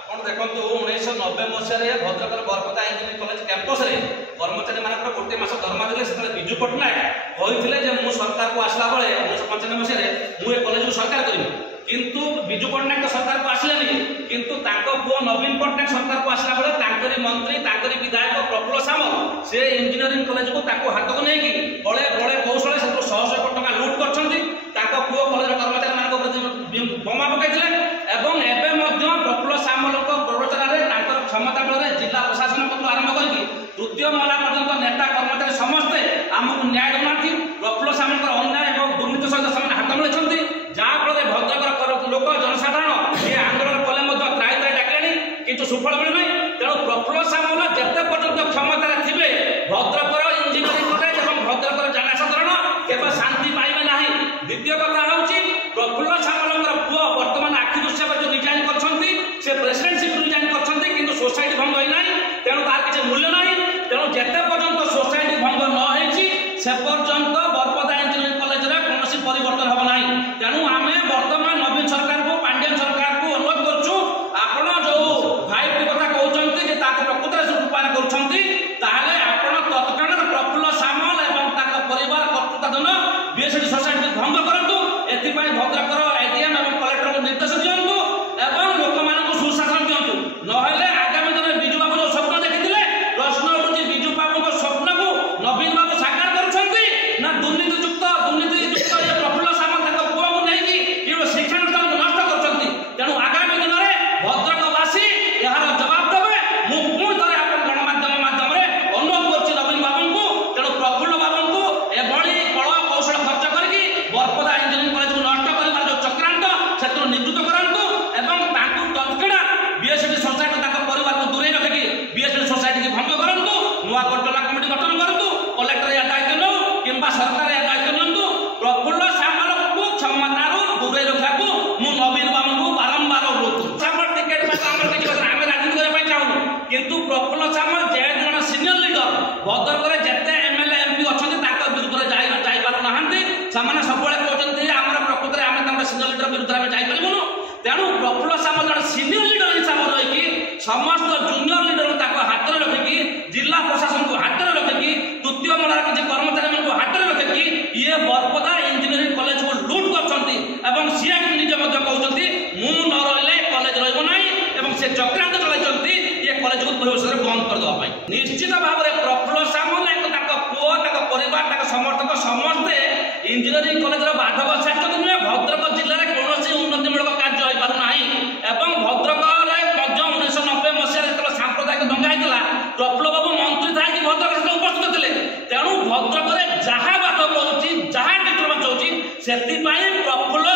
ଆପଣ ଦେଖନ୍ତୁ 1990 ମସିହାରେ ଭଦ୍ରକର ବରପଦା ଇଞ୍ଜିନିୟରିଂ କଲେଜ କ୍ୟାମ୍ପସରେ କର୍ମଚାରୀମାନଙ୍କର ଗୋଟିଏ ମାସ ଦରମା ଦେଲେ ସେତେବେଳେ ବିଜୁ ପଟ୍ଟନାୟକ କହିଥିଲେ ଯେ ମୁଁ ସରକାରକୁ ଆସିଲା ବେଳେ 1995 ମସିହାରେ ମୁଁ ଏ କଲେଜକୁ ସରକାର କରିବି, କିନ୍ତୁ ବିଜୁ ପଟ୍ଟନାୟକ ସରକାରକୁ ଆସିଲେନି। କିନ୍ତୁ ତାଙ୍କ ପୁଅ ନବୀନ ପଟ୍ଟନାୟକ ସରକାରକୁ ଆସିଲା ବେଳେ ତାଙ୍କରି ମନ୍ତ୍ରୀ ତାଙ୍କରି ବିଧାୟକ ପ୍ରଫୁଲ୍ଲ ସାମଲ ସେ ଇଞ୍ଜିନିୟରିଂ କଲେଜକୁ ତାକୁ ହାତକୁ ନେଇକି ବଳେ ବଳେ କୌଶଳେ ସେଥିରୁ ଶହ ଶହ କୋଟି ଟଙ୍କା ଲୁଟ୍ କରିଛନ୍ତି। ତାଙ୍କ ପୁଅ କଲେଜର କର୍ମଚାରୀମାନଙ୍କ ପ୍ରତି ବୋମା ପକାଇଥିଲେ ଏବଂ ଏବେ ମଧ୍ୟ ପ୍ରଫୁଲ୍ଲ ସାମଲଙ୍କ ପ୍ରରୋଚନାରେ ତାଙ୍କର କ୍ଷମତା ବଳରେ ଜିଲ୍ଲା ପ୍ରଶାସନ ପକ୍ଷରୁ ଆରମ୍ଭ କରିକି ତୃତୀୟ ମହଲା ପର୍ଯ୍ୟନ୍ତ ନେତା କର୍ମଚାରୀ ସମସ୍ତେ ଆମକୁ ନ୍ୟାୟ ଦେଉନାହାନ୍ତି। ପ୍ରଫୁଲ୍ଲ ସାମଲଙ୍କର ଅନ୍ୟାୟ ଏବଂ ଦୁର୍ନୀତି ସହିତ ସେମାନେ ହାତ ମିଳିଛନ୍ତି, ଯାହାଫଳରେ ଭଦ୍ରକର ଲୋକ ଜନସାଧାରଣ ଏ ଆନ୍ଦୋଳନ କଲେ ମଧ୍ୟ ତ୍ରାହି ତ୍ରାହି ଡାକିଲେଣି, କିନ୍ତୁ ସୁଫଳ ମିଳୁନାହିଁ। ତେଣୁ ପ୍ରଫୁଲ୍ଲ ସାମଲ ଯେତେ ପର୍ଯ୍ୟନ୍ତ କ୍ଷମତାରେ ଥିବେ ଭଦ୍ରକର ଇଞ୍ଜିନିୟରିଂ କଲେଜ ଏବଂ ଭଦ୍ରକର ଜନସାଧାରଣ କେବେ ଶାନ୍ତି ପାଇବେ ନାହିଁ। ଦ୍ୱିତୀୟ କଥା ହେଉଛି ପ୍ରଫୁଲ୍ଲ ସାମଲଙ୍କର ପୁଅ ବର୍ତ୍ତମାନ ଆଖି ଦୃଶ୍ୟ ଯୋଉ ରିଜାଇନ କରିଛନ୍ତି, ସେ ପ୍ରେସିଡେଣ୍ଟସିପ୍ ରିଜାଇନ କରିଛନ୍ତି, କିନ୍ତୁ ସୋସାଇଟି ଭଙ୍ଗ ହୋଇନାହିଁ। ତେଣୁ ତାର କିଛି ମୂଲ୍ୟ ନାହିଁ। ତେଣୁ ଯେତେ ପର୍ଯ୍ୟନ୍ତ ସୋସାଇଟି ଭଙ୍ଗ ନ ହେଇଛି ସେ ପର୍ଯ୍ୟନ୍ତ ବରପଦା ଇଞ୍ଜିନିୟରିଂ କଲେଜରେ କୌଣସି ପରିବର୍ତ୍ତନ ହେବ ନାହିଁ। ତେଣୁ ଆମେ ବର୍ତ୍ତମାନ ନବୀନ ସରକାରକୁ ପାଣ୍ଡିଆନ ସରକାରକୁ ଅନୁରୋଧ କରୁଛୁ, ଆପଣ ଯୋଉ 5T କଥା କହୁଛନ୍ତି ଯେ ତାକୁ ପ୍ରକୃତରେ ରୂପାୟନ କରୁଛନ୍ତି, ତାହେଲେ ଆପଣ ତତ୍କ୍ଷଣାତ୍ ପ୍ରଫୁଲ୍ଲ ସାମଲ ଏବଂ ତାଙ୍କ ପରିବାର କର୍ତ୍ତୃତ୍ୱାଧୀନ ବିଏସ୍ଡି ସୋସାଇଟି ଭଙ୍ଗ କରନ୍ତୁ। ଏଥିପାଇଁ ଭଦ୍ରକର ଏଡିଏମ୍ ଏବଂ କଲେକ୍ଟରଙ୍କୁ ନିର୍ଦ୍ଦେଶ ଦିଅନ୍ତୁ ଏବଂ ଲୋକମାନଙ୍କୁ ସୁଶାସନ ଦିଅନ୍ତୁ। ନହେଲେ ଆଗାମୀ ଦିନରେ ବିଜୁ ବାବୁ ଯୋଉ ସ୍ୱପ୍ନ ଦେଖିଥିଲେ, ପ୍ରଶ୍ନ ଉଠୁଛି ବିଜୁ ବାବୁଙ୍କ ସ୍ୱପ୍ନକୁ ନବୀନ ବାବୁ ସାକାର କରୁଛନ୍ତି ନା ଦୁର୍ନୀତିଯୁକ୍ତ ଏ ପ୍ରଫୁଲ୍ଲ ସାମଲ ତାଙ୍କ ପୁଅକୁ ନେଇକି ଶିକ୍ଷାନୁଷ୍ଠାନକୁ ନଷ୍ଟ କରୁଛନ୍ତି। ତେଣୁ ଆଗାମୀ ଦିନରେ ଭଦ୍ରକବାସୀ ଏହାର ଜବାବ ଦେବେ। ମୁଁ ପୁଣି ଥରେ ଆପଣ ଗଣମାଧ୍ୟମ ମାଧ୍ୟମରେ ଅନୁରୋଧ କରୁଛି ନବୀନ ବାବୁଙ୍କୁ, ତେଣୁ ପ୍ରଫୁଲ୍ଲ ବାବୁଙ୍କୁ ଏଭଳି କଳ କୌଶଳ ଖର୍ଚ୍ଚ କରିକି ବରପଦା ଇଞ୍ଜିନିୟରିଂ କଲେଜକୁ ନଷ୍ଟ କରିବାର ଯୋଉ ଚକ୍ରାନ୍ତ ସେଥିରୁ ନିବୃତ୍ତ କରାନ୍ତୁ ଏବଂ ତାଙ୍କୁ ତତ୍କ୍ଷଣାତ୍ ବିଏସ୍ଡି ସୋସାଇଟି ତାଙ୍କ ପରିବାରକୁ ଦୂରେଇ ରଖିକି ବିଏସ୍ଡି ସୋସାଇଟିକୁ ଭଙ୍ଗ କରନ୍ତୁ। ନୂଆ ପରିଚାଳନା କମିଟି ଗଠନ କରନ୍ତୁ। କଲେକ୍ଟର ଏହା ଦାୟିତ୍ୱ ନେଉ କିମ୍ବା ସରକାର ଏହା ଦାୟିତ୍ୱ ନିଅନ୍ତୁ। ପ୍ରଫୁଲ୍ଲ ସାମଲଙ୍କୁ କ୍ଷମତାରୁ ଦୂରେଇ ରଖିବାକୁ ମୁଁ ନବୀନ ବାବୁଙ୍କୁ ବାରମ୍ବାର ଅନୁରୋଧ କରୁଛି। ସାମଲ ଟିକେଟ ପାଇଁ ଆମର କିଛି କଥା ଆମେ ରାଜନୀତି କରିବା ପାଇଁ ଚାହୁଁନୁ, କିନ୍ତୁ ପ୍ରଫୁଲ୍ଲ ସାମଲ ଯେହେତୁ ଜଣେ ସିନିୟର ଲିଡର, ଭଦ୍ରକରେ ଯେତେ MLA MP ଅଛନ୍ତି ତାଙ୍କ ବିରୁଦ୍ଧରେ ଯାଇପାରୁନାହାନ୍ତି। ସେମାନେ ସବୁବେଳେ କହୁଛନ୍ତି ଆମର ପ୍ରକୃତରେ ଆମେ ତାଙ୍କର ସିନିୟର ଲିଡର ବିରୁଦ୍ଧରେ ଆମେ ଯାଇପାରିବୁନୁ। ତେଣୁ ପ୍ରଫୁଲ୍ଲ ସାମଲ ଜଣେ ସିନିୟର ଲିଡର ହିସାବରେ ରହିକି ସମସ୍ତ ଜୁନିୟର ଲିଡର ତାଙ୍କ ହାତରେ ରଖିକି ଜିଲ୍ଲା ପ୍ରଶାସନକୁ ହାତରେ ରଖିକି ତୃତୀୟ ମହଲାର କିଛି କର୍ମଚାରୀମାନଙ୍କୁ ହାତରେ ରଖିକି ଇଏ ବରପଦା ଇଞ୍ଜିନିୟରିଂ କଲେଜକୁ ଲୁଟ୍ କରିଛନ୍ତି ଏବଂ ସିଏ ନିଜେ ମଧ୍ୟ କହୁଛନ୍ତି ମୁଁ ନ ରହିଲେ କଲେଜ ରହିବ ନାହିଁ ଏବଂ ସେ ଚକ୍ରାନ୍ତ ଚଳାଇଛନ୍ତି ଏ କଲେଜକୁ ଭବିଷ୍ୟତରେ ବନ୍ଦ କରିଦେବା ପାଇଁ। ନିଶ୍ଚିତ ଭାବରେ ପ୍ରଫୁଲ୍ଲ ସାମଲ ତାଙ୍କ ପୁଅ ତାଙ୍କ ପରିବାର ତାଙ୍କ ସମର୍ଥକ ସମସ୍ତେ ଇଞ୍ଜିନିୟରିଂ କଲେଜର ବାଧକ ସାଜିଛନ୍ତି ନୁହେଁ। ଭଦ୍ରକ ଜିଲ୍ଲାରେ କୌଣସି ଉନ୍ନତିମୂଳକ କାର୍ଯ୍ୟ ହୋଇପାରୁନାହିଁ ଏବଂ ଭଦ୍ରକରେ ମଧ୍ୟ 1990 ମସିହାରେ ଯେତେବେଳେ ସାମ୍ପ୍ରଦାୟିକ ଦଙ୍ଗା ହେଇଥିଲା ପ୍ରଫୁଲ୍ଲ ବାବୁ ମନ୍ତ୍ରୀ ଥାଇକି ଭଦ୍ରକ ଉପସ୍ଥିତ ଥିଲେ। ତେଣୁ ଭଦ୍ରକରେ ଯାହା ବାଧ କରୁଛି ଯାହା ଡିଷ୍ଟର୍ବାନ୍ସ ହେଉଛି ସେଥିପାଇଁ ପ୍ରଫୁଲ୍ଲ